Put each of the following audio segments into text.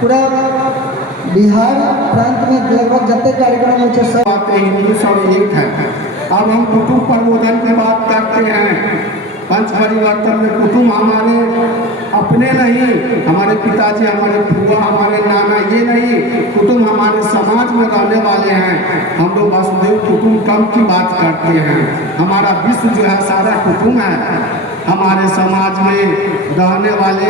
पूरा बिहार प्रांत में लगभग जितने कार्यक्रम होते सब बातें हिंदू सब एक है। अब हम कुटुंब प्रबोधन की बात करते हैं। पंच परिवर्तन में कुटुंब हमारे अपने नहीं, हमारे पिताजी, हमारे फूफा, हमारे नाना, ये नहीं, कुटुंब हमारे समाज में रहने वाले हैं। हम लोग वसुधैव कुटुंबकम की बात करते हैं। हमारा विश्व जो है सारा कुटुंब है। हमारे समाज में रहने वाले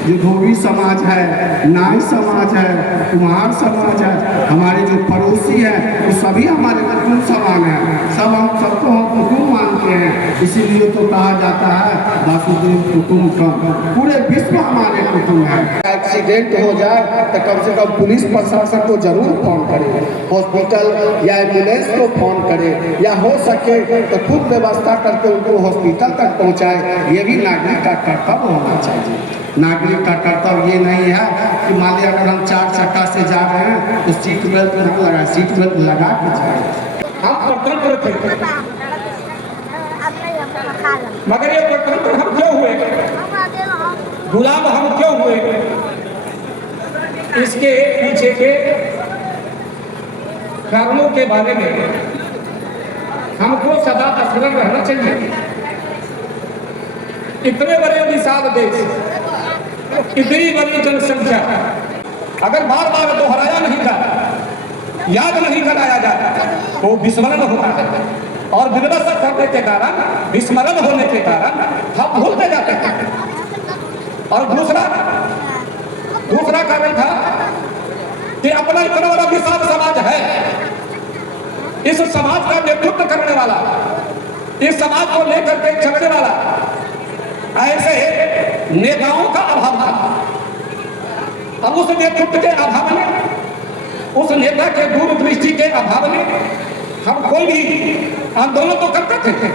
जो धोबी समाज है, नाई समाज है, कुम्हार समाज है, हमारे जो पड़ोसी है, वो सभी हमारे कुटुंब समान है। सब हम सबको हम कुटुंब मानते हैं। इसीलिए तो कहा जाता है वसुधैव कुटुंबकम। पूरे विश्व हमारे कुटुंब है। एक्सीडेंट हो जाए तो कम से कम पुलिस प्रशासन को जरूर फोन करे, हॉस्पिटल या एम्बुलेंस को फोन करे, या हो सके तो खुद व्यवस्था करके उनको हॉस्पिटल तक पहुँचाए। ये भी नागरिक का कर्तव्य होना चाहिए। नागरिक का कर्तव्य ये नहीं है कि मान लिया अगर हम 4 चक्का से जा रहे हैं तो सीट बेल्ट ना लगा, सीट बेल्ट लगा के जाए। हम स्वतंत्र थे, मगर ये स्वतंत्र हम क्यों हुए, गुलाम हम क्यों हुए? इसके पीछे के कारणों के बारे में हमको सदा स्मरण रहना चाहिए। इतने बड़े विशाल देश, इतनी बड़ी जनसंख्या, अगर बार बार दोहराया नहीं जाए, याद नहीं कराया जाए तो विस्मरण होता है। और विवश करने के कारण, विस्मरण होने के कारण हम भूलते जाते हैं। और दूसरा कारण था कि अपना इतना बड़ा विशाल समाज है, इस समाज का नेतृत्व करने वाला, इस समाज को लेकर के चलने वाला ऐसे नेताओं का अभाव था। अब उस नेतृत्व के अभाव में, उस नेता के दूरदृष्टि के अभाव में हम कोई भी आंदोलन तो करते थे,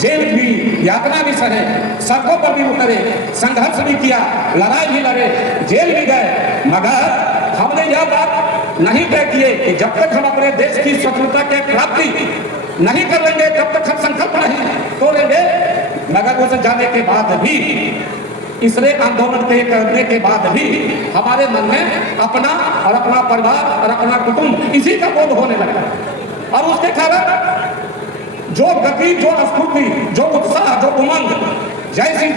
जेल भी, यातना भी सहे, सड़कों पर भी उतरे, संघर्ष भी किया, लड़ाई भी लड़े, जेल भी गए, मगर हमने यह बात नहीं तय किए कि जब तक हम अपने देश की स्वतंत्रता के प्राप्ति नहीं कर लेंगे तब तक हम संकल्प नहीं तोड़ेंगे। मगर उस जाने के बाद भी, इसलिए आंदोलन तय करने के बाद भी हमारे मन में अपना और अपना परिवार और अपना कुटुंब इसी का बोध होने लगा। और उसके कारण जो गति, जो स्फूर्ति, जो उत्साह, जो उमंग जैसी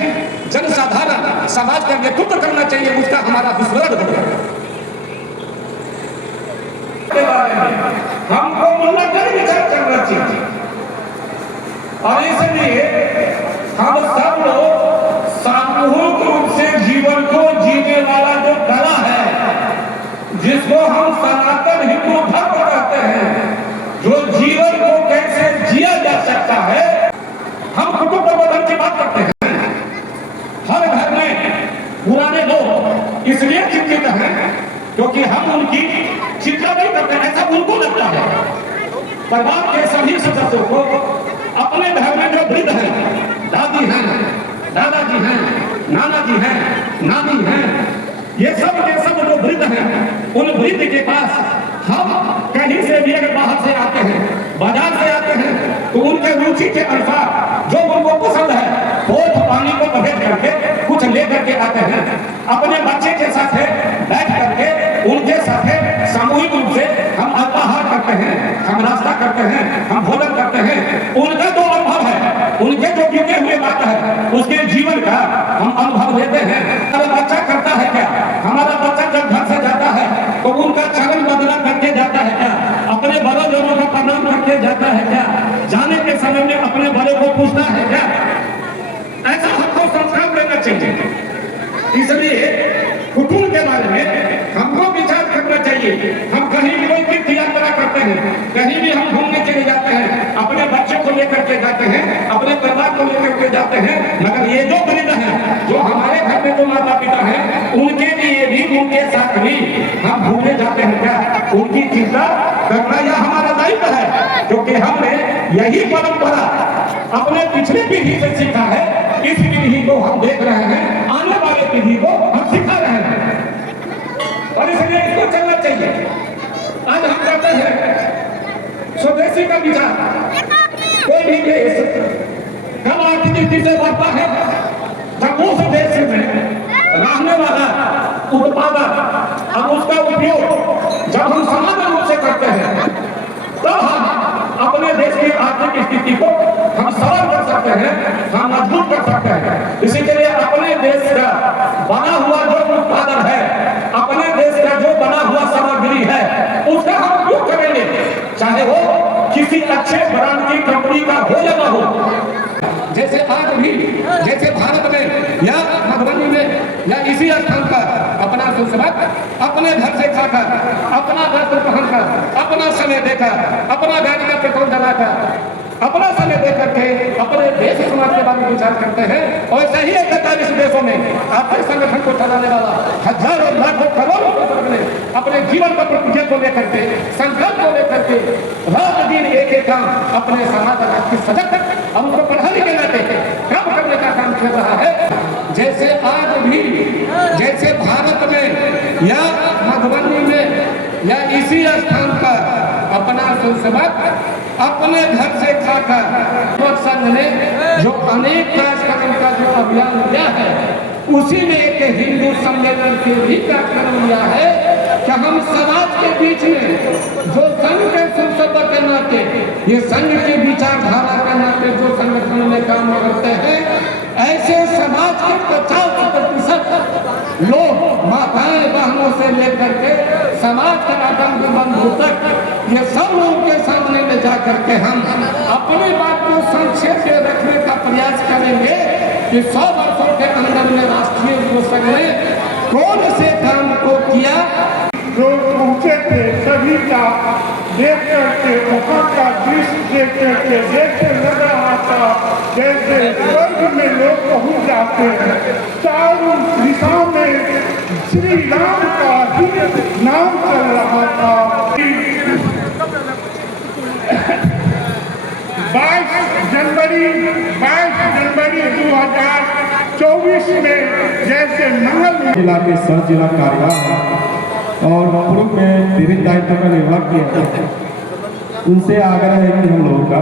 जनसाधारण समाज का नेतृत्व करना चाहिए, उसका हमारा विस्मरण हो गया। हमको मूल्यांकन विचार करना चाहिए। और इसलिए हम सब लोग सामूहिक रूप से जीवन को जीने वाला जो कला है, जिसको हम सनातन हिंदू धर्म कहते हैं, जो जीवन को कैसे जिया जा सकता है, हम कुटुंब प्रबोधन की बात करते हैं। हर घर में पुराने लोग इसलिए चिंतित हैं क्योंकि हम उनकी चिंता नहीं करते, ऐसा उनको लगता है। परिवार के सभी सदस्यों को अपने घर में जो वृद्ध हैं, दादी हैं, दादाजी हैं, नाना जी हैं, नानी हैं, ये सब के सब जो वृद्ध हैं, उन वृद्ध के पास हम कहीं से भी अगर बाहर से आते हैं, बाजार से आते हैं, तो उनके रुचि के अनुसार जो उनको पसंद है वो पानी को सफेद करके कुछ ले करके आते हैं। अपने बच्चे के साथ बैठ करके उनके साथ सामूहिक रूप से हम अल्पाहार करते हैं, हम नाश्ता करते हैं, हम भोजन करते हैं। उनका जो अनुभव है, उनके जो बीते हुए बात है, उसके जीवन का हम अनुभव लेते हैं। हमारा बच्चा करता है क्या? हमारा बच्चा जब घर से जाता है तो उनका चरण बदला करके जाता है क्या? अपने बड़ों हम कहीं भी कोई तीर्थ यात्रा करते हैं, कहीं भी हम घूमने चले जाते हैं, अपने बच्चों को लेकर के जाते हैं, अपने परिवार को लेकर के जाते हैं, मगर ये जो वृद्ध हैं, जो हमारे घर में जो माता पिता हैं, उनके लिए भी, उनके साथ भी हम घूमने जाते हैं क्या? उनकी चिंता करना यह हमारा दायित्व है, क्योंकि हमने यही परंपरा अपने पिछले पीढ़ी से सीखा है। इस पीढ़ी को हम देख रहे हैं, आने वाले पीढ़ी को हम सिखा रहे हैं, और इसलिए इसको चलना चाहिए। आज हम कहते हैं स्वदेशी का विचार, कोई भी देश कब आर्थिक दृष्टि से बढ़ता है जब उस देश में रहने वाला उत्पादन और उसका उपयोग जब हम समान रूप से करते हैं, तो हम अपने देश की आर्थिक स्थिति को हम सरल कर सकते हैं, हम मजबूत कर सकते हैं। इसी के लिए अपने देश का बना हुआ जो उत्पादन है, अपने देश का जो बना हुआ सामग्री है, उसका हम उपयोग करेंगे, चाहे वो किसी अच्छे ब्रांड की कंपनी का हो या ना हो। जैसे आज भी, जैसे भारत में या मधुबनी में या इसी स्थान पर अपना संस्कृत अपने घर से खाकर, अपना वस्त्र पहनकर, अपना समय देकर, अपना गाड़ी का पेट्रोल डलाकर, अपना समय देकर के अपने देश समाज के बारे में विचार करते हैं। और ऐसे ही 41 देशों में आर्थिक संगठन को चलाने वाला हजारों लाखों करोड़ों लोग ने अपने जीवन का प्रतिज्ञा को लेकर के, संकल्प को लेकर के रात दिन एक एक काम अपने समाज की सजग और उनको पढ़ाने के नाते काम करने का काम कर रहा है। जैसे आज भी, जैसे भारत में या मधुबनी में या इसी स्थान पर अपना संस्कृत अपने घर से खाकर संघ ने जो अनेक कार्यक्रम का जो अभियान लिया है, उसी में एक हिंदू सम्मेलन से भी कार्यक्रम लिया है कि हम समाज के बीच में जो संघ के सुसभ्य के नाते, ये संघ की विचारधारा के नाते जो संगठन में काम करते हैं, ऐसे समाज के 50% लोग, माताएं बहनों से लेकर के समाज के आतंक बंधु तक, ये सब लोगों के सामने में जाकर के हम अपनी बात को संक्षेप में रखने का प्रयास करेंगे कि 100 वर्षों के अंदर में राष्ट्रीय युवा संघ ने कौन से काम को किया। जो पहुंचे थे सभी का देख करके, वहाँ का दृश्य देख करके जैसे लग रहा था जैसे स्वर्ग में लोग पहुंच जाते हैं। चारों दिशा में श्री राम का ही नाम चल रहा था। 22 जनवरी 2024 में जैसे मंगल जिला के सह जिला कार्यालय और पूर्व में विभिन्न दायित्वों का निर्वाह किया, उनसे आग्रह है कि हम लोगों का